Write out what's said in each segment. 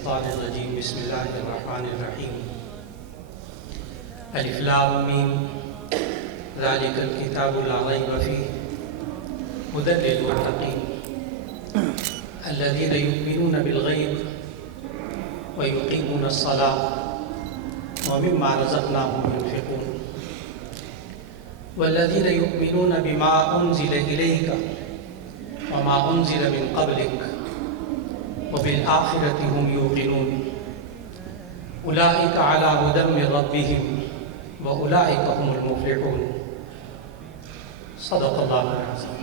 الشیطان الرجیم بسم اللہ الرحمن الرحیم الف لام میم ذالک الکتاب لا ریب فیہ ھدی للمتقین الذین یؤمنون بالغیب ویقیمون الصلاۃ ومما رزقناہم ينفقون والذین یؤمنون بما انزل الیک وما انزل من قبلک وبالآخرة هم يوقنون أولئك على هدى من ربهم وأولئك هم المفلحون صدق اللہ العظیم۔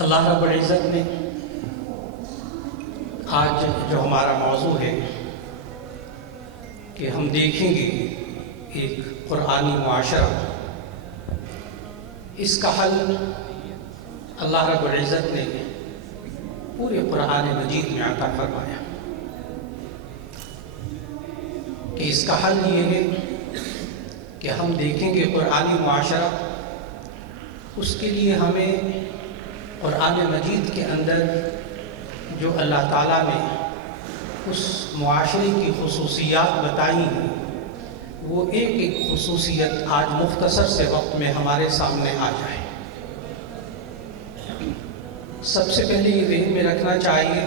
اللہ رب العزت نے آج جو ہمارا موضوع ہے کہ ہم دیکھیں گے ایک قرآنی معاشرہ، اس کا حل اللہ رب العزت نے پورے قرآن مجید میں عطا فرمایا کہ اس کا حل یہ ہے کہ ہم دیکھیں گے قرآنی معاشرہ، اس کے لیے ہمیں قرآن مجید کے اندر جو اللہ تعالیٰ نے اس معاشرے کی خصوصیات بتائی ہیں، وہ ایک ایک خصوصیت آج مختصر سے وقت میں ہمارے سامنے آ جائے۔ سب سے پہلے یہ ذہن میں رکھنا چاہیے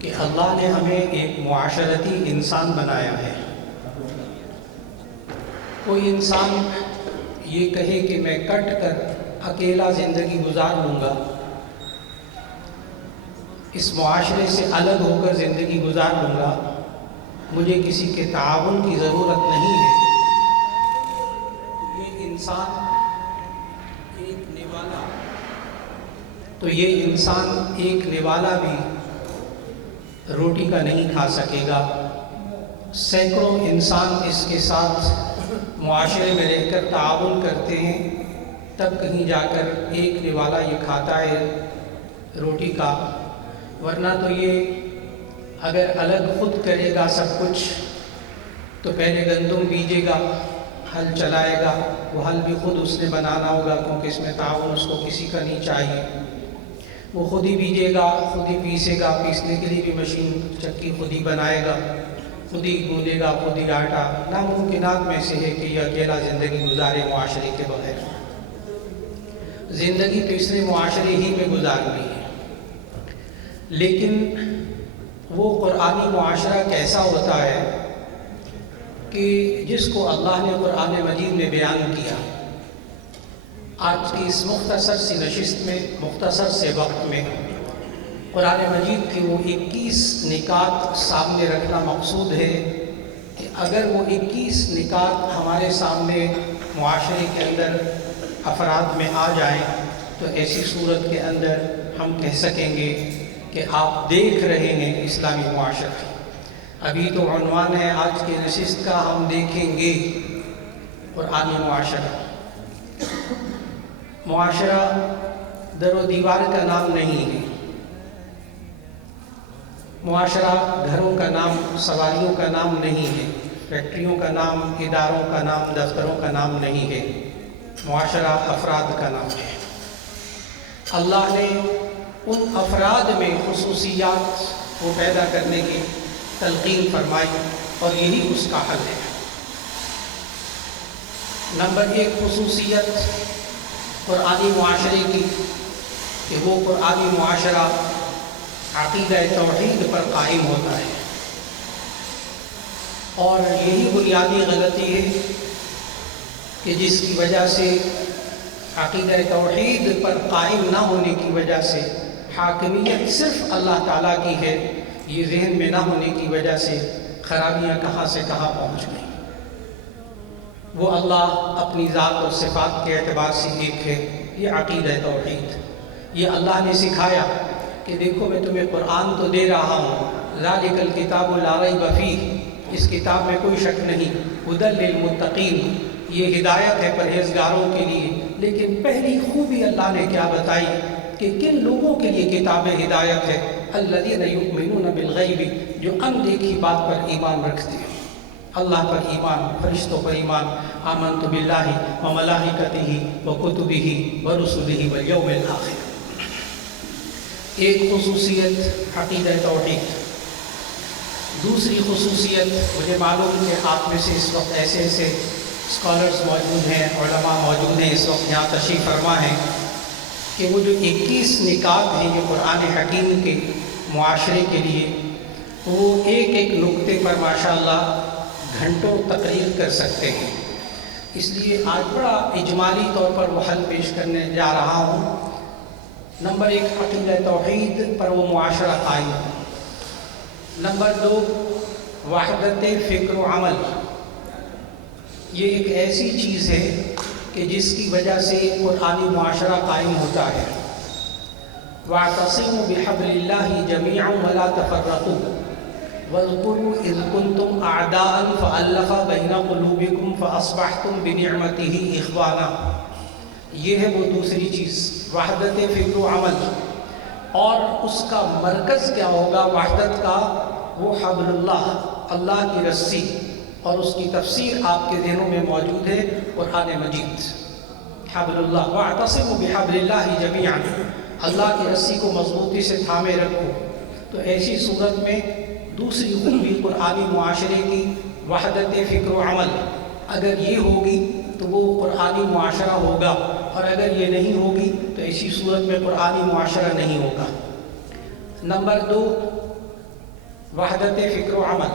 کہ اللہ نے ہمیں ایک معاشرتی انسان بنایا ہے۔ کوئی انسان یہ کہے کہ میں کٹ کر اکیلا زندگی گزار لوں گا، اس معاشرے سے الگ ہو کر زندگی گزار لوں گا، مجھے کسی کے تعاون کی ضرورت نہیں ہے، یہ انسان ایک نوالا بھی روٹی کا نہیں کھا سکے گا۔ سینکڑوں انسان اس کے ساتھ معاشرے میں رہ کر تعاون کرتے ہیں، تب کہیں جا کر ایک نوالا یہ کھاتا ہے روٹی کا، ورنہ تو یہ اگر الگ خود کرے گا سب کچھ تو پہلے گندم بیجے گا، ہل چلائے گا، وہ ہل بھی خود اس نے بنانا ہوگا کیونکہ اس میں تعاون اس کو کسی کا نہیں چاہیے، وہ خود ہی بیجے گا، خود ہی پیسے گا، پیسنے کے لیے بھی مشین چکی خود ہی بنائے گا، خود ہی گوندے گا، خود ہی آٹا۔ ناممکنات میں سے ہے کہ یہ اکیلا زندگی گزارے معاشرے کے بغیر۔ زندگی تو اس نے معاشرے ہی میں گزارنی ہے، لیکن وہ قرآنی معاشرہ کیسا ہوتا ہے کہ جس کو اللہ نے قرآن مجید میں بیان کیا۔ آج کی اس مختصر سی نشست میں، مختصر سے وقت میں قرآن مجید کے وہ 21 نکات سامنے رکھنا مقصود ہے کہ اگر وہ 21 نکات ہمارے سامنے معاشرے کے اندر افراد میں آ جائیں تو ایسی صورت کے اندر ہم کہہ سکیں گے کہ آپ دیکھ رہے ہیں اسلامی معاشرہ۔ ابھی تو عنوان ہے آج کے نشست کا، ہم دیکھیں گے قرآنی معاشرہ۔ معاشرہ در و دیوار کا نام نہیں ہے، معاشرہ گھروں کا نام، سواریوں کا نام نہیں ہے، فیکٹریوں کا نام، اداروں کا نام، دفتروں کا نام نہیں ہے، معاشرہ افراد کا نام ہے۔ اللہ نے ان افراد میں خصوصیات کو پیدا کرنے کی تلقین فرمائی اور یہی اس کا حل ہے۔ نمبر 1 خصوصیت قرآنی معاشرے کی کہ وہ قرآنی معاشرہ عقیدہ توحید پر قائم ہوتا ہے، اور یہی بنیادی غلطی ہے کہ جس کی وجہ سے عقیدہ توحید پر قائم نہ ہونے کی وجہ سے حاکمیت صرف اللہ تعالیٰ کی ہے، یہ ذہن میں نہ ہونے کی وجہ سے خرابیاں کہاں سے کہاں پہنچ گئیں۔ وہ اللہ اپنی ذات اور صفات کے اعتبار سے ایک ہے، یہ عقیدہ توحید۔ یہ اللہ نے سکھایا کہ دیکھو میں تمہیں قرآن تو دے رہا ہوں، ذالک الکتاب لا ریب فیہ، اس کتاب میں کوئی شک نہیں، ھدی للمتقین، یہ ہدایت ہے پرہیزگاروں کے لیے۔ لیکن پہلی خوبی اللہ نے کیا بتائی کہ کن لوگوں کے لیے کتاب ہدایت ہے؟ الذین یؤمنون بالغیب، جو اندیکھی بات پر ایمان رکھتے ہیں، اللہ پر ایمان، فرشتوں پر ایمان، آمنت باللہ و ملائکتہ و کتبہ و رسلہ والیوم الآخر۔ ایک خصوصیت عقیدہ توحید، دوسری خصوصیت مجھے معلوم ہے کہ آپ میں سے اس وقت ایسے ایسے اسکالرز موجود ہیں، علماء موجود ہیں اس وقت یہاں تشریف فرما ہیں کہ وہ جو 21 نکات ہیں یہ قرآن حکیم کے معاشرے کے لیے، وہ ایک ایک نقطے پر ماشاءاللہ گھنٹوں تقریر کر سکتے ہیں۔ اس لیے آج بڑا اجمالی طور پر وہ حل پیش کرنے جا رہا ہوں۔ نمبر 1 عقیدہ توحید پر وہ معاشرہ قائم۔ نمبر 2 وحدت فکر و عمل، یہ ایک ایسی چیز ہے کہ جس کی وجہ سے قرآنی معاشرہ قائم ہوتا ہے۔ وَاعْتَصِمُوا بِحَبْلِ اللَّهِ جَمِيعًا وَلَا تَفَرَّقُوا وَاذْكُرُوا إِذْ كُنْتُمْ أَعْدَاءً فَأَلَّفَ بَيْنَ قُلُوبِكُمْ فَأَصْبَحْتُمْ بِنِعْمَتِهِ إِخْوَانًا۔ یہ ہے وہ دوسری چیز، وحدت فکر و عمل۔ اور اس کا مرکز کیا ہوگا وحدت کا؟ وہ حبل اللہ، اللہ کی رسی، اور اس کی تفسیر آپ کے ذہنوں میں موجود ہے قرآن مجید۔ حبل اللہ، وَاعْتَصِمُوا بِحَبْلِ اللَّهِ جَمِيعًا، اللہ کی رسی کو مضبوطی سے تھامے رکھو۔ تو ایسی صورت میں دوسری خوبی قرآنی معاشرے کی وحدت فکر و عمل، اگر یہ ہوگی تو وہ قرآنی معاشرہ ہوگا، اور اگر یہ نہیں ہوگی تو ایسی صورت میں قرآنی معاشرہ نہیں ہوگا۔ نمبر 2 وحدت فکر و عمل۔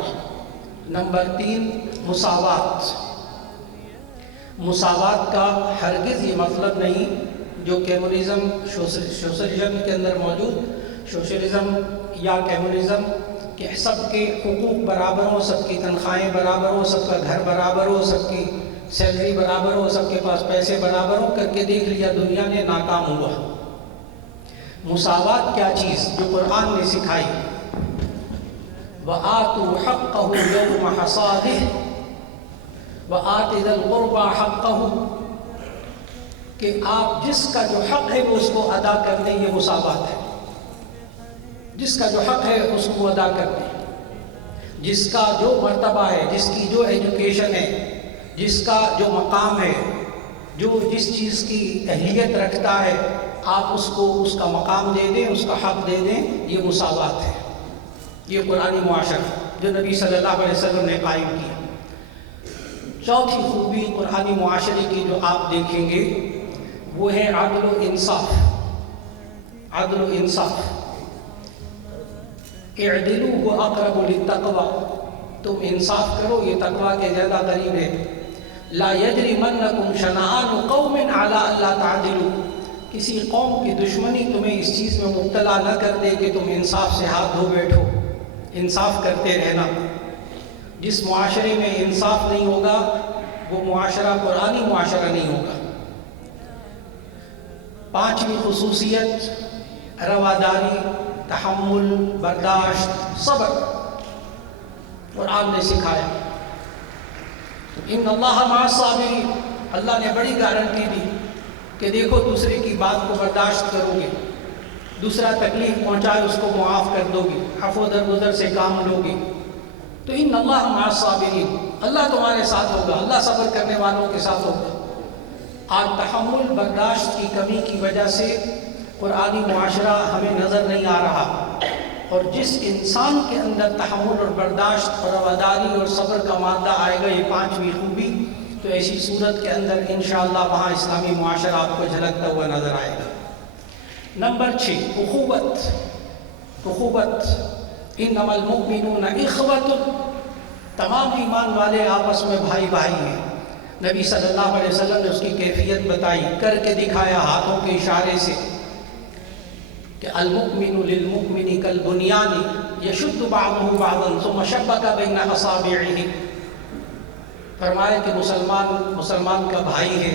نمبر 3 مساوات۔ مساوات کا ہرگز یہ مطلب نہیں جو کمیونزم سوشلزم کے اندر موجود، سوشلزم یا کمیونزم کہ سب کے حقوق برابر ہو، سب کی تنخواہیں برابر ہو، سب کا گھر برابر ہو، سب کی سیلری برابر ہو، سب کے پاس پیسے برابر ہو، کر کے دیکھ لیا دنیا نے، ناکام ہوا۔ مساوات کیا چیز جو قرآن نے سکھائی؟ وَآتُوا حَقَّهُ يَوْمَ حَصَادِهِ وَآتِ ذَا الْقُرْبَى حَقَّهُ، کہ آپ جس کا جو حق ہے وہ اس کو ادا کر دیں، یہ مساوات ہے۔ جس کا جو حق ہے اس کو ادا کر دیں، جس کا جو مرتبہ ہے، جس کی جو ایجوکیشن ہے، جس کا جو مقام ہے، جو جس چیز کی اہلیت رکھتا ہے، آپ اس کو اس کا مقام دے دیں، اس کا حق دے دیں، یہ مساوات ہے۔ یہ قرآنی معاشرہ جو نبی صلی اللہ علیہ وسلم نے قائم کیا۔ چوتھی خوبی قرآنی معاشرے کی جو آپ دیکھیں گے وہ ہے عدل و انصاف۔ عدل و انصاف، اعدلوا هو اقرب للتقوی، تم انصاف کرو، یہ تقوی کے زیادہ قریب ہے۔ لا یجرمنکم شنآن قوم علی الا تعدلوا، کسی قوم کی دشمنی تمہیں اس چیز میں مبتلا نہ کر دے کہ تم انصاف سے ہاتھ دھو بیٹھو۔ انصاف کرتے رہنا۔ جس معاشرے میں انصاف نہیں ہوگا وہ معاشرہ قرآنی معاشرہ نہیں ہوگا۔ پانچویں خصوصیت رواداری، تحمل، برداشت، صبر، قرآن نے سکھایا۔ ان اللہ مع الصابرین، اللہ نے بڑی گارنٹی دی کہ دیکھو دوسرے کی بات کو برداشت کرو گے، دوسرا تکلیف پہنچائے اس کو معاف کر دو گے، عفو درگزر سے کام لو گے، تو ان اللہ مع الصابرین، اللہ تمہارے ساتھ ہوگا، اللہ صبر کرنے والوں کے ساتھ ہوگا۔ آج تحمل، برداشت کی کمی کی وجہ سے قرآنی معاشرہ ہمیں نظر نہیں آ رہا، اور جس انسان کے اندر تحمل اور برداشت اور رواداری اور صبر کا مادہ آئے گا، یہ پانچویں خوبی، تو ایسی صورت کے اندر انشاءاللہ وہاں اسلامی معاشرہ آپ کو جھلکتا ہوا نظر آئے گا۔ نمبر 6 اخوت۔ اخوت، انما المؤمنون اخوۃ، تمام ایمان والے آپس میں بھائی بھائی ہیں۔ نبی صلی اللہ علیہ وسلم نے اس کی کیفیت بتائی، کر کے دکھایا ہاتھوں کے اشارے سے کہ المؤمن للمؤمن کالبنیان یشد بعضہ بعضا ثم شبک بین اصابعہ، فرمایا کہ مسلمان کا بھائی ہے،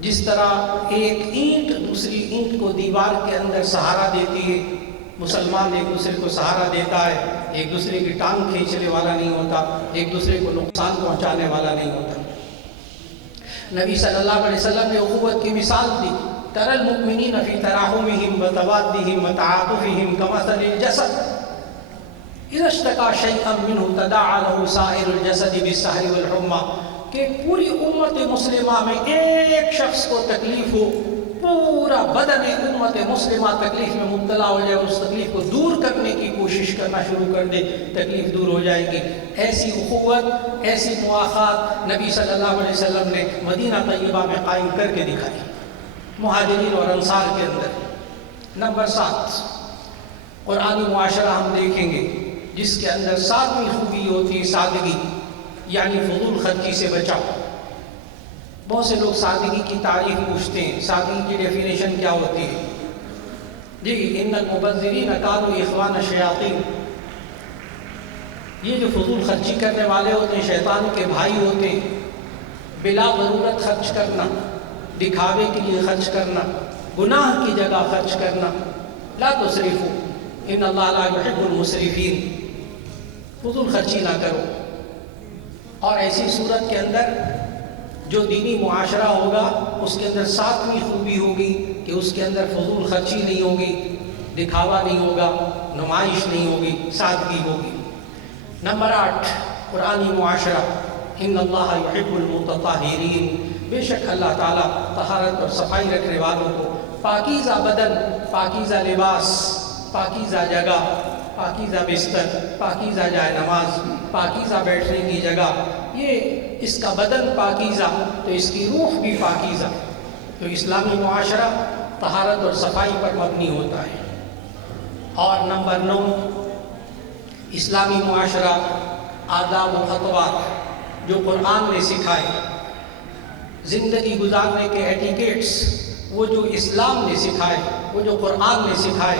جس طرح ایک اینٹ دوسری اینٹ کو دیوار کے اندر سہارا دیتی ہے، مسلمان ایک دوسرے کو سہارا دیتا ہے، ایک دوسرے کی ٹانگ کھینچنے والا نہیں ہوتا، ایک دوسرے کو نقصان پہنچانے والا نہیں ہوتا۔ نبی صلی اللہ علیہ وسلم نے اخوت کی مثال دی، تری المؤمنین فی تراحمہم وتوادہم وتعاطفہم کمثل الجسد اذا اشتکا شیئا منہ تداعی لہ سائر الجسد بالسہر والحمى، کہ پوری امت مسلمہ میں ایک شخص کو تکلیف ہو، پورا بدن امت مسلمہ تکلیف میں مبتلا ہو جائے اور اس تکلیف کو دور کرنے کی کوشش کرنا شروع کر دے، تکلیف دور ہو جائے گی۔ ایسی اخوت، ایسی مواخات نبی صلی اللہ علیہ وسلم نے مدینہ طیبہ میں قائم کر کے دکھائی، مہاجرین اور انصار کے اندر۔ نمبر 7، قرآنی معاشرہ ہم دیکھیں گے جس کے اندر 7ویں خوبی ہوتی ہے سادگی، یعنی فضول خرچی سے بچاؤ۔ بہت سے لوگ سادگی کی تعریف پوچھتے ہیں، سادگی کی ڈیفینیشن کیا ہوتی ہے؟ جی، ان المبذرین کانوا اخوان الشیاطین، یہ جو فضول خرچی کرنے والے ہوتے ہیں شیطان کے بھائی ہوتے ہیں۔ بلا ضرورت خرچ کرنا، دکھاوے کے لیے خرچ کرنا، گناہ کی جگہ خرچ کرنا۔ لا تسرفوا ان اللہ لا يحب المسرفین، فضول خرچی نہ کرو۔ اور ایسی صورت کے اندر جو دینی معاشرہ ہوگا اس کے اندر 7ویں خوبی ہوگی کہ اس کے اندر فضول خرچی نہیں ہوگی، دکھاوا نہیں ہوگا، نمائش نہیں ہوگی، سادگی ہوگی۔ نمبر 8، قرآنی معاشرہ، ان اللہ یحب المتطہرین، بے شک اللہ تعالیٰ طہارت اور صفائی رکھنے والوں کو پاکیزہ بدن، پاکیزہ لباس، پاکیزہ جگہ، پاکیزہ بستر، پاکیزہ جائے نماز، پاکیزہ بیٹھنے کی جگہ، یہ اس کا بدن پاکیزہ تو اس کی روح بھی پاکیزہ۔ تو اسلامی معاشرہ طہارت اور صفائی پر مبنی ہوتا ہے۔ اور نمبر 9، اسلامی معاشرہ آداب و خطوات جو قرآن نے سکھائے، زندگی گزارنے کے ایٹیکیٹس، وہ جو اسلام نے سکھائے، وہ جو قرآن نے سکھائے۔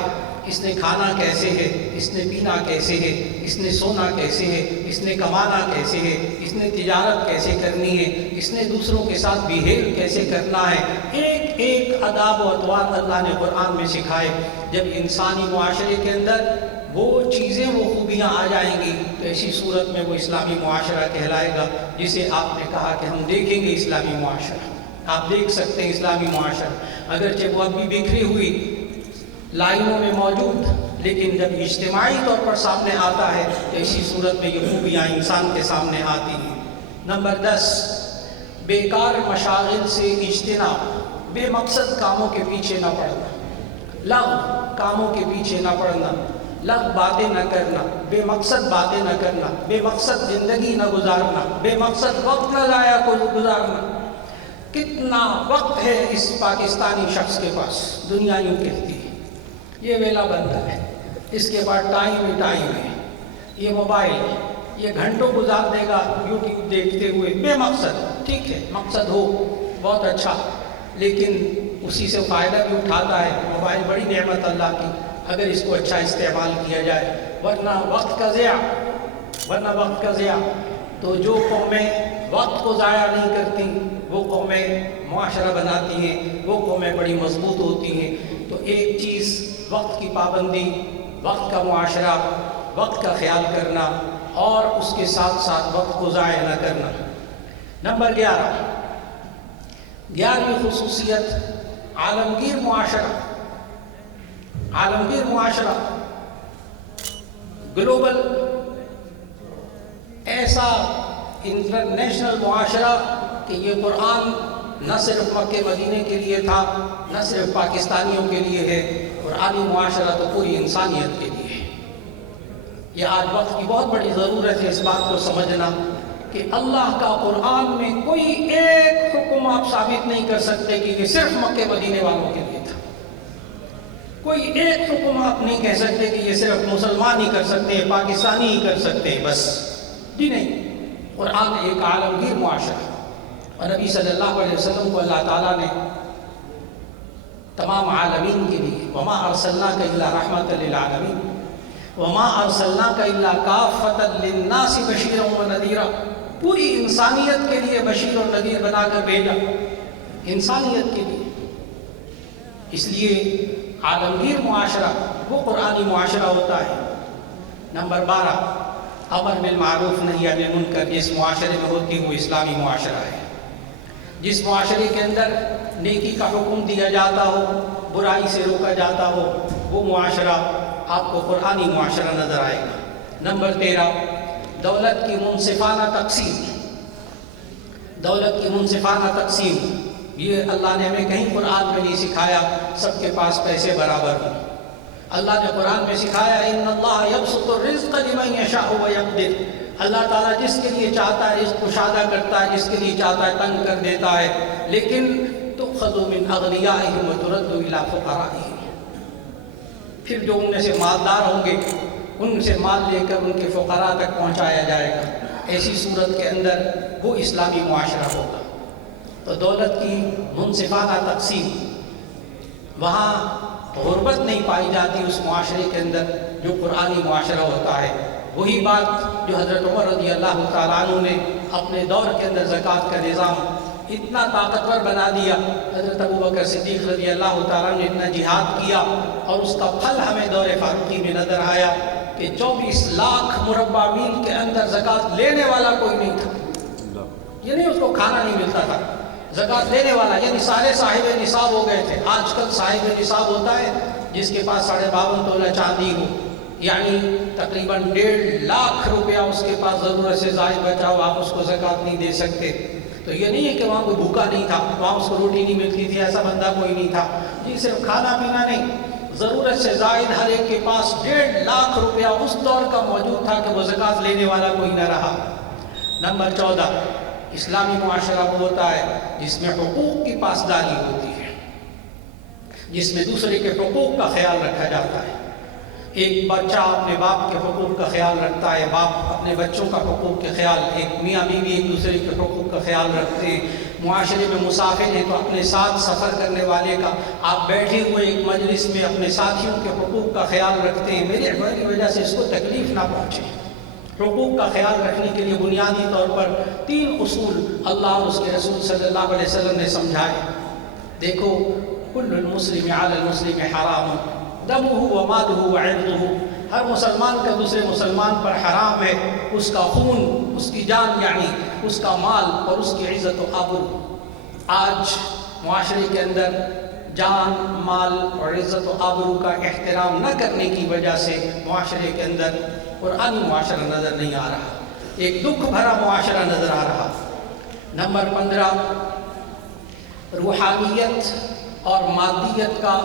اس نے کھانا کیسے ہے، اس نے پینا کیسے ہے، اس نے سونا کیسے ہے، اس نے کمانا کیسے ہے، اس نے تجارت کیسے کرنی ہے، اس نے دوسروں کے ساتھ بیہیو کیسے کرنا ہے، ایک ایک آداب و اطوار اللہ نے قرآن میں سکھائے۔ جب انسانی معاشرے کے اندر وہ چیزیں، وہ خوبیاں آ جائیں گی تو ایسی صورت میں وہ اسلامی معاشرہ کہلائے گا، جسے آپ نے کہا کہ ہم دیکھیں گے اسلامی معاشرہ۔ آپ دیکھ سکتے ہیں اسلامی معاشرہ، اگرچہ وہ اب بھی بکھری ہوئی لائنوں میں موجود، لیکن جب اجتماعی طور پر سامنے آتا ہے تو اسی صورت میں یہ خوبیاں انسان کے سامنے آتی ہیں۔ نمبر 10، بیکار مشاغل سے اجتناب، بے مقصد کاموں کے پیچھے نہ پڑنا، لغو کاموں کے پیچھے نہ پڑنا، لغو باتیں نہ کرنا، بے مقصد باتیں نہ کرنا، بے مقصد زندگی نہ گزارنا، بے مقصد وقت نہ ضائع کو گزارنا۔ کتنا وقت ہے اس پاکستانی شخص کے پاس، دنیا یوں کہتی ہے یہ ویلا بندہ ہے، اس کے بعد ٹائم ہی ٹائم ہے، یہ موبائل، یہ گھنٹوں گزار دے گا یوٹیوب دیکھتے ہوئے بے مقصد۔ ٹھیک ہے، مقصد ہو بہت اچھا، لیکن اسی سے فائدہ بھی اٹھاتا ہے۔ موبائل بڑی نعمت اللہ کی اگر اس کو اچھا استعمال کیا جائے، ورنہ وقت کا ضیاع۔ تو جو قومیں وقت کو ضائع نہیں کرتی وہ قومیں معاشرہ بناتی ہیں، وہ قومیں بڑی مضبوط ہوتی ہیں۔ تو ایک چیز وقت کی پابندی، وقت کا معاشرہ، وقت کا خیال کرنا اور اس کے ساتھ ساتھ وقت کو ضائع نہ کرنا۔ نمبر 11ویں خصوصیت، عالمگیر معاشرہ۔ عالمگیر معاشرہ، گلوبل، ایسا انٹرنیشنل معاشرہ کہ یہ قرآن نہ صرف مکہ مدینے کے لیے تھا، نہ صرف پاکستانیوں کے لیے ہے، قرآنی معاشرہ تو پوری انسانیت کے لیے ہے۔ یہ آج وقت کی بہت بڑی ضرورت ہے اس بات کو سمجھنا کہ اللہ کا قرآن میں کوئی ایک حکم آپ ثابت نہیں کر سکتے کہ یہ صرف مکہ مدینے والوں کے لیے تھا۔ کوئی ایک حکم آپ نہیں کہہ سکتے کہ یہ صرف مسلمان ہی کر سکتے ہیں، پاکستانی ہی کر سکتے ہیں بس، جی نہیں۔ قرآن ایک عالمگیر معاشرہ ہے، اور نبی صلی اللہ علیہ وسلم کو اللہ تعالیٰ نے تمام عالمین کے لیے، وما ارسلناک الا رحمۃ للعالمین وما ارسلناک الا کافۃ للناس بشیرا ونذیرا، پوری انسانیت کے لیے بشیر اور نذیر بنا کر بھیجا، انسانیت کے لیے۔ اس لیے عالمگیر معاشرہ وہ قرآنی معاشرہ ہوتا ہے۔ نمبر 12، امر بالمعروف نہی عن المنکر، جس معاشرے میں ہوتی وہ اسلامی معاشرہ ہے۔ جس معاشرے کے اندر نیکی کا حکم دیا جاتا ہو، برائی سے روکا جاتا ہو، وہ معاشرہ آپ کو قرآنی معاشرہ نظر آئے گا۔ نمبر 13، دولت کی منصفانہ تقسیم۔ دولت کی منصفانہ تقسیم، یہ اللہ نے ہمیں کہیں قرآن میں نہیں سکھایا سب کے پاس پیسے برابر ہوں۔ اللہ نے قرآن میں سکھایا ان اللہ یبسط الرزق لمن یشاء ویقدر، اللہ تعالیٰ جس کے لیے چاہتا ہے رزق کشادہ کرتا ہے، جس کے لیے چاہتا ہے تنگ کر دیتا ہے، لیکن تؤخذ من اغنیائہم وترد الی فقرائہم، پھر جو ان میں سے مالدار ہوں گے ان سے مال لے کر ان کے فقراء تک پہنچایا جائے گا۔ ایسی صورت کے اندر وہ اسلامی معاشرہ ہوگا۔ تو دولت کی منصفانہ تقسیم، وہاں غربت نہیں پائی جاتی اس معاشرے کے اندر جو قرآنی معاشرہ ہوتا ہے۔ وہی بات جو حضرت عمر رضی اللہ تعالیٰ عنہ نے اپنے دور کے اندر زکوٰۃ کا نظام اتنا طاقتور بنا دیا، حضرت ابوبکر صدیق رضی اللہ تعالیٰ عنہ نے اتنا جہاد کیا، اور اس کا پھل ہمیں دور فاروقی میں نظر آیا کہ 24 لاکھ مربع میل کے اندر زکوٰۃ لینے والا کوئی نہیں تھا، یعنی اس کو کھانا نہیں ملتا تھا، زکوٰۃ دینے والا یعنی سارے صاحب نصاب ہو گئے تھے۔ آج کل صاحب نصاب ہوتا ہے جس کے پاس 52.5 تولہ چاندی ہو، یعنی تقریباً 1.5 لاکھ روپیہ اس کے پاس ضرورت سے زائد بچا ہو، آپ اس کو زکوٰۃ نہیں دے سکتے۔ تو یہ نہیں ہے کہ وہاں کوئی بھوکا نہیں تھا، وہاں اس کو روٹی نہیں ملتی تھی، ایسا بندہ کوئی نہیں تھا جی، صرف کھانا پینا نہیں، ضرورت سے زائد ہر ایک کے پاس 1.5 لاکھ روپیہ اس دور کا موجود تھا کہ وہ زکوٰۃ لینے والا کوئی نہ رہا۔ نمبر 14، اسلامی معاشرہ وہ ہوتا ہے جس میں حقوق کی پاسداری ہوتی ہے، جس میں دوسرے کے حقوق کا خیال رکھا جاتا ہے۔ ایک بچہ اپنے باپ کے حقوق کا خیال رکھتا ہے، باپ اپنے بچوں کا حقوق کے خیال، ایک میاں بیوی ایک دوسرے کے حقوق کا خیال رکھتے ہیں۔ معاشرے میں مسافر ہیں تو اپنے ساتھ سفر کرنے والے کا، آپ بیٹھے ہوئے ایک مجلس میں اپنے ساتھیوں کے حقوق کا خیال رکھتے ہیں، میری وجہ سے اس کو تکلیف نہ پہنچے۔ حقوق کا خیال رکھنے کے لیے بنیادی طور پر 3 اصول اللہ اور اس کے رسول صلی اللہ علیہ وسلم نے سمجھائے۔ دیکھو، کل المسلم علی المسلم حرام دمہ ومالہ وعرضہ، ہر مسلمان کا دوسرے مسلمان پر حرام ہے، اس کا خون، اس کی جان، یعنی اس کا مال اور اس کی عزت و آبرو۔ آج معاشرے کے اندر جان، مال اور عزت و آبرو کا احترام نہ کرنے کی وجہ سے معاشرے کے اندر قرآنی معاشرہ نظر نہیں آ رہا، ایک دکھ بھرا معاشرہ نظر آ رہا۔ نمبر 15، روحانیت اور مادیت کا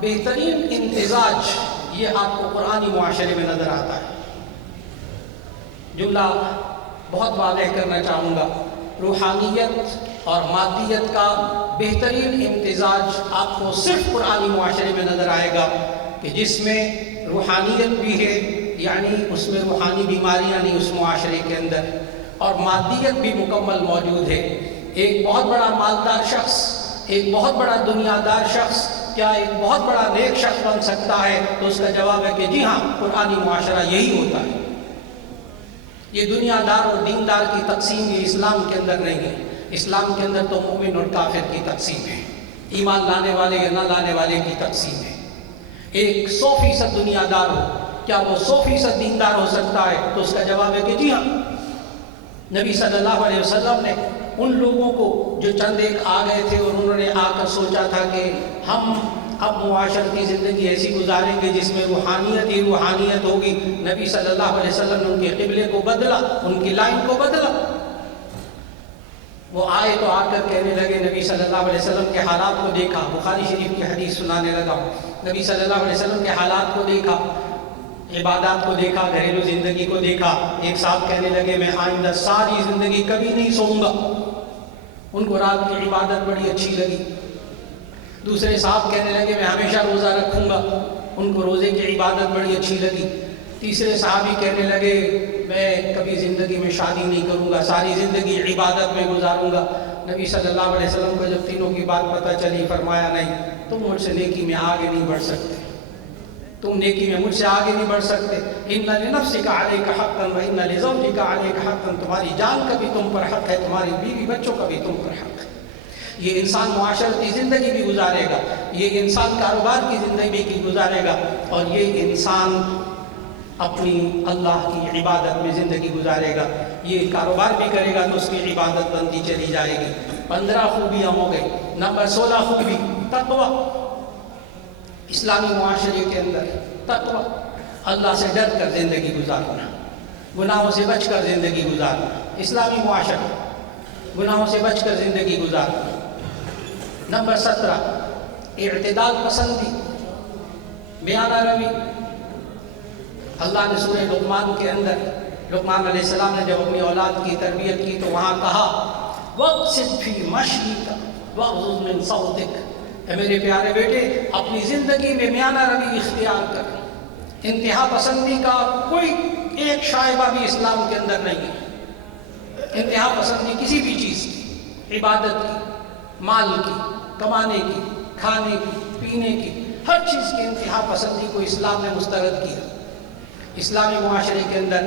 بہترین امتزاج، یہ آپ کو قرآنی معاشرے میں نظر آتا ہے۔ جملہ بہت واضح کرنا چاہوں گا، روحانیت اور مادیت کا بہترین امتزاج آپ کو صرف قرآنی معاشرے میں نظر آئے گا کہ جس میں روحانیت بھی ہے، یعنی اس میں روحانی بیماریاں نہیں اس معاشرے کے اندر، اور مادیت بھی مکمل موجود ہے۔ ایک بہت بڑا مالدار شخص، ایک بہت بڑا دنیا دار شخص کیا ایک بہت بڑا نیک شخص بن سکتا ہے؟ تو اس کا جواب ہے کہ جی ہاں، قرآنی معاشرہ یہی ہوتا ہے۔ یہ دنیا دار اور دیندار کی تقسیم یہ اسلام کے اندر نہیں ہے۔ اسلام کے اندر تو مومن اور کافر کی تقسیم ہے، ایمان لانے والے یا نہ لانے والے کی تقسیم ہے۔ ایک 100% دنیا دار ہو، کیا وہ 100% دیندار ہو سکتا ہے؟ تو اس کا جواب ہے کہ جی ہاں۔ نبی صلی اللہ علیہ وسلم نے ان لوگوں کو جو چند ایک آ گئے تھے اور انہوں نے آ کر سوچا تھا کہ ہم اب معاشرتی زندگی ایسی گزاریں گے جس میں روحانیت ہی روحانیت ہوگی، نبی صلی اللہ علیہ وسلم نے ان کے قبلے کو بدلا، ان کی لائن کو بدلا۔ وہ آئے تو آ کر کہنے لگے، نبی صلی اللہ علیہ وسلم کے حالات کو دیکھا، بخاری شریف کی حدیث سنانے لگا، نبی صلی اللہ علیہ وسلم کے حالات کو دیکھا، عبادات کو دیکھا، گھریلو زندگی کو دیکھا۔ ایک صاحب کہنے لگے میں آئندہ ساری زندگی کبھی نہیں سوؤں گا، ان کو رات کی عبادت بڑی اچھی لگی۔ دوسرے صاحب کہنے لگے میں ہمیشہ روزہ رکھوں گا، ان کو روزے کی عبادت بڑی اچھی لگی۔ تیسرے صحابی کہنے لگے میں کبھی زندگی میں شادی نہیں کروں گا، ساری زندگی عبادت میں گزاروں گا۔ نبی صلی اللہ علیہ وسلم کو جب تینوں کی بات پتہ چلی، فرمایا نہیں، تم مجھ سے نیکی میں آگے نہیں بڑھ سکتے، تم نیکی میں مجھ سے آگے نہیں بڑھ سکتے۔ ان لنفسک علیک حقا و ان لزوجک علیک حقا، تمہاری جان کا بھی تم پر حق ہے، تمہاری بیوی بچوں کا بھی تم پر حق ہے۔ یہ انسان معاشرتی زندگی بھی گزارے گا، یہ انسان کاروبار کی زندگی بھی گزارے گا، اور یہ انسان اپنی اللہ کی عبادت میں زندگی گزارے گا۔ یہ کاروبار بھی کرے گا تو اس کی عبادت بنتی چلی جائے گی۔ 15 خوبیاں ہو گئی۔ نمبر 16 خوبی تقوی۔ اسلامی معاشرے کے اندر تقوی، اللہ سے ڈر کر زندگی گزارنا، گناہوں سے بچ کر زندگی گزارنا۔ اسلامی معاشرہ گناہوں سے بچ کر زندگی گزارنا۔ نمبر 17 اعتدال پسندی، میانہ روی۔ اللہ نے سورہ لقمان کے اندر، لقمان علیہ السلام نے جب اپنی اولاد کی تربیت کی تو وہاں کہا وَاقْصِدْ فِي مَشْيِكَ وَاغْضُضْ مِنْ صَوْتِكَ، اے میرے پیارے بیٹے اپنی زندگی میں میانہ روی اختیار کر۔ انتہا پسندی کا کوئی ایک شائبہ بھی اسلام کے اندر نہیں ہے۔ انتہا پسندی کسی بھی چیز کی، عبادت کی، مال کی، کمانے کی، کھانے کی، پینے کی، ہر چیز کی انتہا پسندی کو اسلام نے مسترد کیا۔ اسلامی معاشرے کے اندر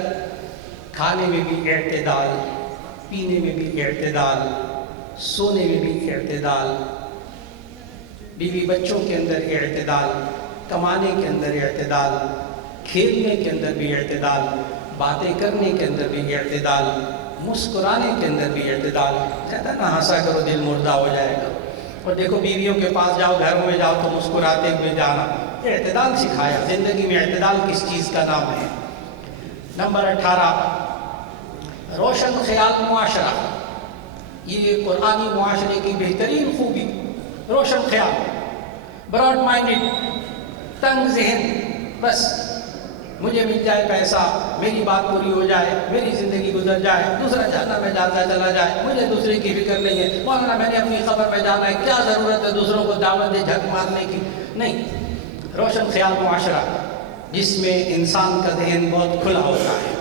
کھانے میں بھی اعتدال، پینے میں بھی اعتدال، سونے میں بھی اعتدال، بیوی بچوں کے اندر اعتدال، کمانے کے اندر اعتدال، کھیلنے کے اندر بھی اعتدال، باتیں کرنے کے اندر بھی اعتدال، مسکرانے کے اندر بھی اعتدال۔ کہتا نہ ہنسا کرو دل مردہ ہو جائے گا۔ اور دیکھو بیویوں کے پاس جاؤ، گھروں میں جاؤ تو مسکراتے ہوئے جانا، اعتدال سکھایا۔ زندگی میں اعتدال کس چیز کا نام ہے؟ نمبر 18 روشن خیال معاشرہ۔ یہ قرآنی معاشرے کی بہترین خوبی، روشن خیال، براڈ مائنڈڈ، تنگ ذہن، بس مجھے مل جائے پیسہ، میری بات پوری ہو جائے، میری زندگی گزر جائے، دوسرا جہنم میں جاتا چلا جائے، مجھے دوسرے کی فکر نہیں ہے، مولانا میں نے اپنی خبر میں جانا ہے، کیا ضرورت ہے دوسروں کو دعوت دے جھک مارنے کی؟ نہیں، روشن خیال معاشرہ جس میں انسان کا ذہن بہت کھلا ہوتا ہے،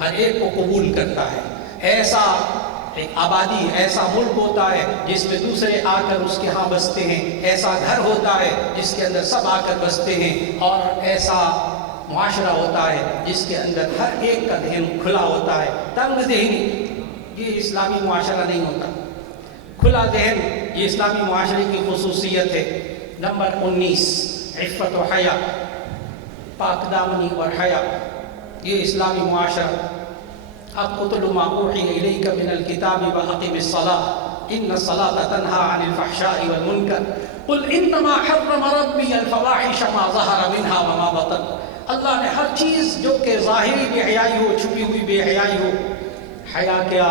ہر ایک کو قبول کرتا ہے، ایسا ایک آبادی، ایسا ملک ہوتا ہے جس میں دوسرے آ کر اس کے ہاں بستے ہیں، ایسا گھر ہوتا ہے جس کے اندر سب آ کر بستے ہیں، اور ایسا معاشرہ ہوتا ہے جس کے اندر ہر ایک کا ذہن کھلا ہوتا ہے۔ تنگ ذہنی یہ اسلامی معاشرہ نہیں ہوتا، کھلا ذہن یہ اسلامی معاشرے کی خصوصیت ہے۔ نمبر 19 عفت و حیا، پاک دامنی اور حیا، یہ اسلامی معاشرہ۔ اب اتل ما اوحی الیک من الکتاب واقم الصلاۃ ان الصلاۃ تنہی عن الفحشاء والمنکر قل انما حرم ربی الفواحش ما ظہر منها وما بطن۔ اللہ نے ہر چیز جو کہ ظاہری بے حیائی ہو، چھپی ہوئی بے حیائی ہو، حیا کیا؟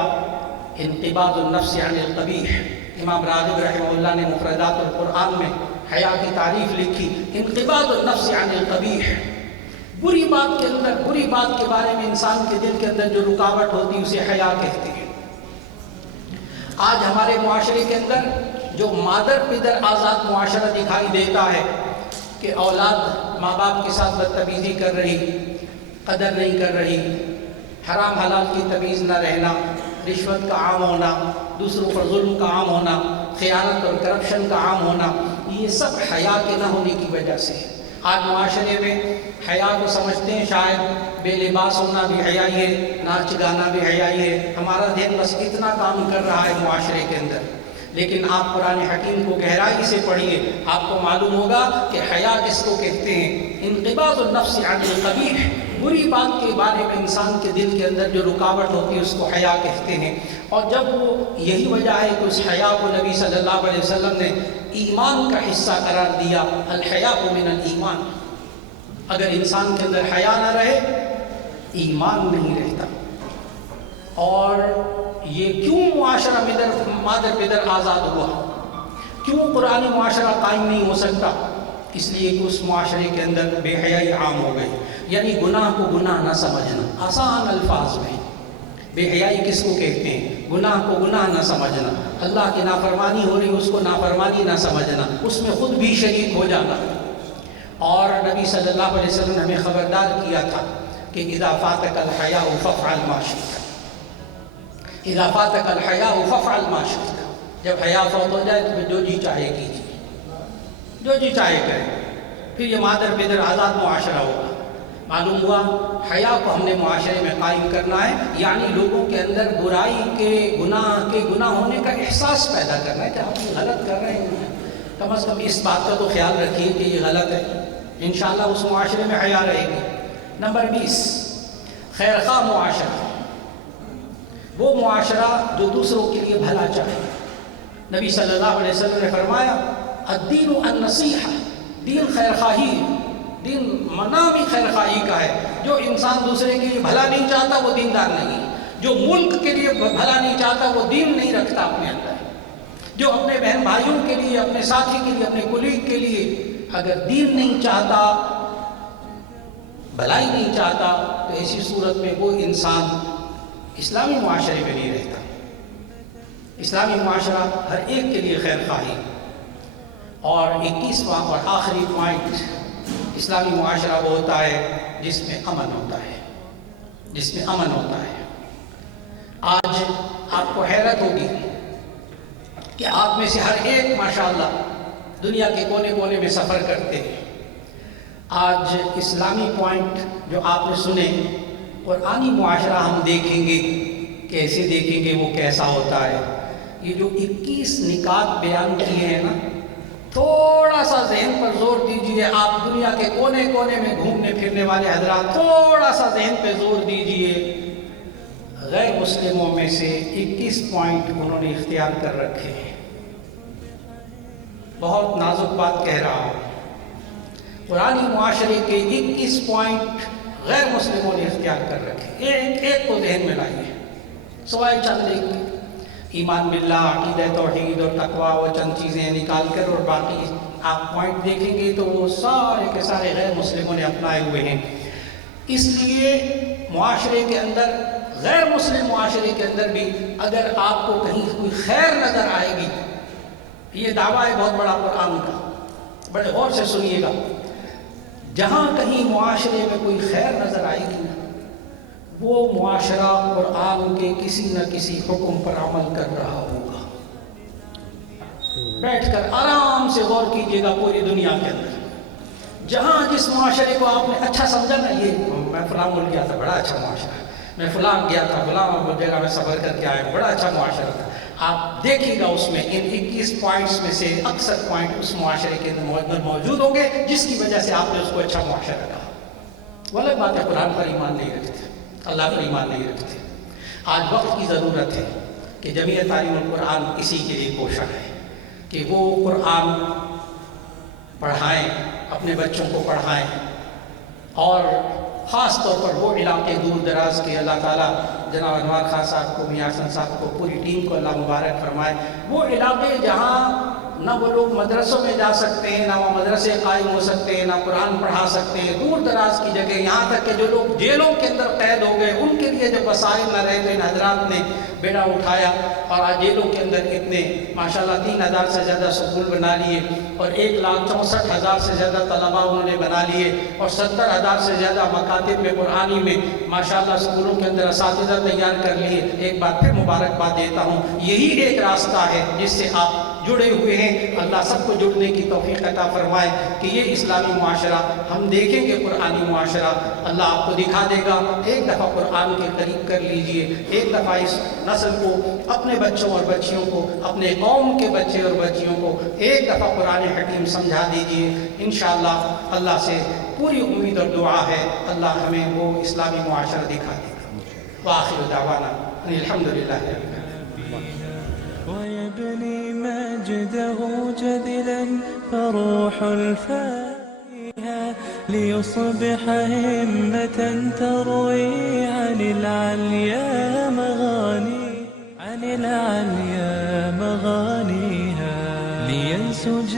انقباض النفس عن القبیح۔ امام راغب رحمہ اللہ نے مفردات القرآن میں حیا کی تعریف لکھی، انقباض النفس عن القبیح۔ بری بات کے اندر، بری بات کے بارے میں انسان کے دل کے اندر جو رکاوٹ ہوتی ہے اسے حیا کہتے ہیں۔ آج ہمارے معاشرے کے اندر جو مادر پدر آزاد معاشرہ دکھائی دیتا ہے کہ اولاد ماں باپ کے ساتھ بدتمیزی کر رہی، قدر نہیں کر رہی، حرام حلال کی تمیز نہ رہنا، رشوت کا عام ہونا، دوسروں پر ظلم کا عام ہونا، خیانت اور کرپشن کا عام ہونا، یہ سب حیا کے نہ ہونے کی وجہ سے ہے۔ آج معاشرے میں حیا کو سمجھتے ہیں شاید بے لباس ہونا بھی حیائی ہے، ناچ گانا بھی حیائی ہے، ہمارا ذہن بس اتنا کام کر رہا ہے معاشرے کے اندر۔ لیکن آپ قرآن حکیم کو گہرائی سے پڑھیے، آپ کو معلوم ہوگا کہ حیا کس کو کہتے ہیں۔ انقباض النفس عن القبیح، بری بات کے بارے میں انسان کے دل کے اندر جو رکاوٹ ہوتی ہے اس کو حیا کہتے ہیں۔ اور جب وہ یہی وجہ ہے کہ اس حیا کو نبی صلی اللہ علیہ وسلم نے ایمان کا حصہ قرار دیا، الحیاء من الایمان۔ اگر انسان کے اندر حیا نہ رہے ایمان نہیں رہتا۔ اور یہ کیوں معاشرہ مادر پدر آزاد ہوا، کیوں قرآنی معاشرہ قائم نہیں ہو سکتا؟ اس لیے کہ اس معاشرے کے اندر بے حیائی عام ہو گئی، یعنی گناہ کو گناہ نہ سمجھنا۔ آسان الفاظ میں بے حیائی کس کو کہتے ہیں؟ گناہ کو گناہ نہ سمجھنا، اللہ کی نافرمانی ہو رہی اس کو نافرمانی نہ سمجھنا، اس میں خود بھی شریک ہو جانا۔ اور نبی صلی اللہ علیہ وسلم نے ہمیں خبردار کیا تھا کہ اذا فاتک الحیاء فافعل ما شئت، اذا فاتک الحیاء فافعل ما شئت۔ جب حیا فوت ہو جائے تو پھر جو جی چاہے کیجیے، جو جی چاہے کرے، پھر یہ مادر پدر آزاد معاشرہ ہوگا۔ معلوم ہوا حیا کو ہم نے معاشرے میں قائم کرنا ہے، یعنی لوگوں کے اندر برائی کے گناہ ہونے کا احساس پیدا کرنا ہے کہ ہم یہ غلط کر رہے ہیں، کم از کم اس بات کا تو خیال رکھیے کہ یہ غلط ہے، انشاءاللہ اس معاشرے میں حیا رہے گی۔ نمبر 20 خیرخواہ معاشرہ، وہ معاشرہ جو دوسروں کے لیے بھلا چاہے۔ نبی صلی اللہ علیہ وسلم نے فرمایا الدین النصیحہ، دین خیرخواہی، دین نام ہی خیرخواہی کا ہے۔ جو انسان دوسرے کے لیے بھلا نہیں چاہتا وہ دیندار نہیں ہے، جو ملک کے لیے بھلا نہیں چاہتا وہ دین نہیں رکھتا اپنے اندر۔ جو اپنے بہن بھائیوں کے لیے، اپنے ساتھی کے لیے، اپنے کولیگ کے لیے اگر دین نہیں چاہتا، بھلائی نہیں چاہتا، تو ایسی صورت میں وہ انسان اسلامی معاشرے میں نہیں رہتا۔ اسلامی معاشرہ ہر ایک کے لیے خیر خواہی، اور 21واں اور آخری پوائنٹ، اسلامی معاشرہ وہ ہوتا ہے جس میں امن ہوتا ہے، جس میں امن ہوتا ہے۔ آج آپ کو حیرت ہوگی کہ آپ میں سے ہر ایک ماشاءاللہ دنیا کے کونے کونے میں سفر کرتے ہیں۔ آج اسلامی پوائنٹ جو آپ نے سنے، قرآنی معاشرہ ہم دیکھیں گے، کیسے دیکھیں گے، وہ کیسا ہوتا ہے۔ یہ جو 21 نکات بیان کیے ہیں نا، تھوڑا سا ذہن پر زور دیجئے، آپ دنیا کے کونے کونے میں گھومنے پھرنے والے حضرات تھوڑا سا ذہن پہ زور دیجئے۔ غیر مسلموں میں سے 21 پوائنٹ انہوں نے اختیار کر رکھے ہیں۔ بہت نازک بات کہہ رہا ہوں، قرآنی معاشرے کے 21 پوائنٹ غیر مسلموں نے اختیار کر رکھے۔ ایک ایک کو ذہن میں لائیے، سوائے چند ایک، ایمان باللہ، عقیدہ توحید اور تقویٰ، وہ چند چیزیں نکال کر، اور باقی آپ پوائنٹ دیکھیں گے تو وہ سارے کے سارے غیر مسلموں نے اپنائے ہوئے ہیں۔ اس لیے معاشرے کے اندر، غیر مسلم معاشرے کے اندر بھی اگر آپ کو کہیں کوئی خیر نظر آئے گی، یہ دعویٰ ہے بہت بڑا قرآن کا، بڑے غور سے سنیے گا، جہاں کہیں معاشرے میں کوئی خیر نظر آئے گی، وہ معاشرہ قرآن کے کسی نہ کسی حکم پر عمل کر رہا ہوگا۔ بیٹھ کر آرام سے غور کیجئے گا، پوری دنیا کے اندر جہاں جس معاشرے کو آپ نے اچھا سمجھا نا، یہ میں فلاں ملک گیا تھا، بڑا اچھا معاشرہ ہے، میں فلاں گیا تھا، فلاں جگہ میں سفر کر کے آیا، بڑا اچھا معاشرہ تھا، آپ دیکھیے گا اس میں ان 21 پوائنٹس میں سے اکثر پوائنٹ اس معاشرے کے اندر موجود ہوں گے جس کی وجہ سے آپ نے اس کو اچھا معاشرہ کہا۔ وہ الگ بات ہے قرآن پر ایمان نہیں رکھتے، اللہ پر ایمان نہیں رکھتے۔ آج وقت کی ضرورت ہے کہ جمعیت تعلیم القرآن اسی کے لیے کوشاں ہے کہ وہ قرآن پڑھائیں، اپنے بچوں کو پڑھائیں، اور خاص طور پر وہ علاقے دور دراز کے، اللہ تعالیٰ جناب انوار خان صاحب کو، میاں حسن صاحب کو، پوری ٹیم کو اللہ مبارک فرمائے، وہ علاقے جہاں نہ وہ لوگ مدرسوں میں جا سکتے ہیں، نہ وہ مدرسے قائم ہو سکتے ہیں، نہ قرآن پڑھا سکتے ہیں، دور دراز کی جگہ، یہاں تک کہ جو لوگ جیلوں کے اندر قید ہو گئے، ان کے لیے جب وسائل نہ رہے تو ان حضرات نے بیڑا اٹھایا، اور آج جیلوں کے اندر اتنے ماشاءاللہ 3000 سے زیادہ سکول بنا لیے، اور 1,64,000 سے زیادہ طلباء انہوں نے بنا لیے، اور 70,000 سے زیادہ مکاتب میں قرآنی میں ماشاءاللہ سکولوں کے اندر اساتذہ تیار کر لیے۔ ایک بار پھر مبارکباد دیتا ہوں، یہی ایک راستہ ہے جس سے آپ جڑے ہوئے ہیں۔ اللہ سب کو جڑنے کی توفیق عطا فرمائے کہ یہ اسلامی معاشرہ ہم دیکھیں گے، قرآنی معاشرہ اللہ آپ کو دکھا دے گا۔ ایک دفعہ قرآن کے قریب کر لیجئے، ایک دفعہ اس نسل کو، اپنے بچوں اور بچیوں کو، اپنے قوم کے بچے اور بچیوں کو ایک دفعہ قرآن حکیم سمجھا دیجئے۔ انشاءاللہ اللہ سے پوری امید اور دعا ہے اللہ ہمیں وہ اسلامی معاشرہ دکھا دے گا۔ وآخر دعوانا الحمدللہ رب العالمین۔ ويبني مجده جدلا فروح الفائها ليصبح همة تروي عن العليا مغانيها لينسج